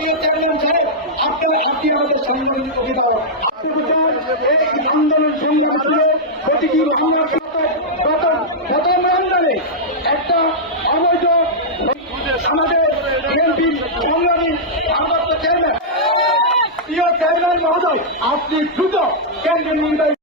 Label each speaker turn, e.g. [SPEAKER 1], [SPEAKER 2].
[SPEAKER 1] দিয়ে চেয়ারম্যান সাহেব আপনারা আপনি আমাদের সাংগঠনিক অভিভাবক। এই আন্দোলন সংগ্রাম ছিল প্রতিটি বাংলার প্রথম প্রথম আন্দোলনে একটা অবৈধ আমাদের বিএনপির সংগ্রামী ভারপ্রাপ্ত চেয়ারম্যান প্রিয় চেয়ারম্যান মহোদয়, আপনি দ্রুত কেন্দ্রের নির্বাহী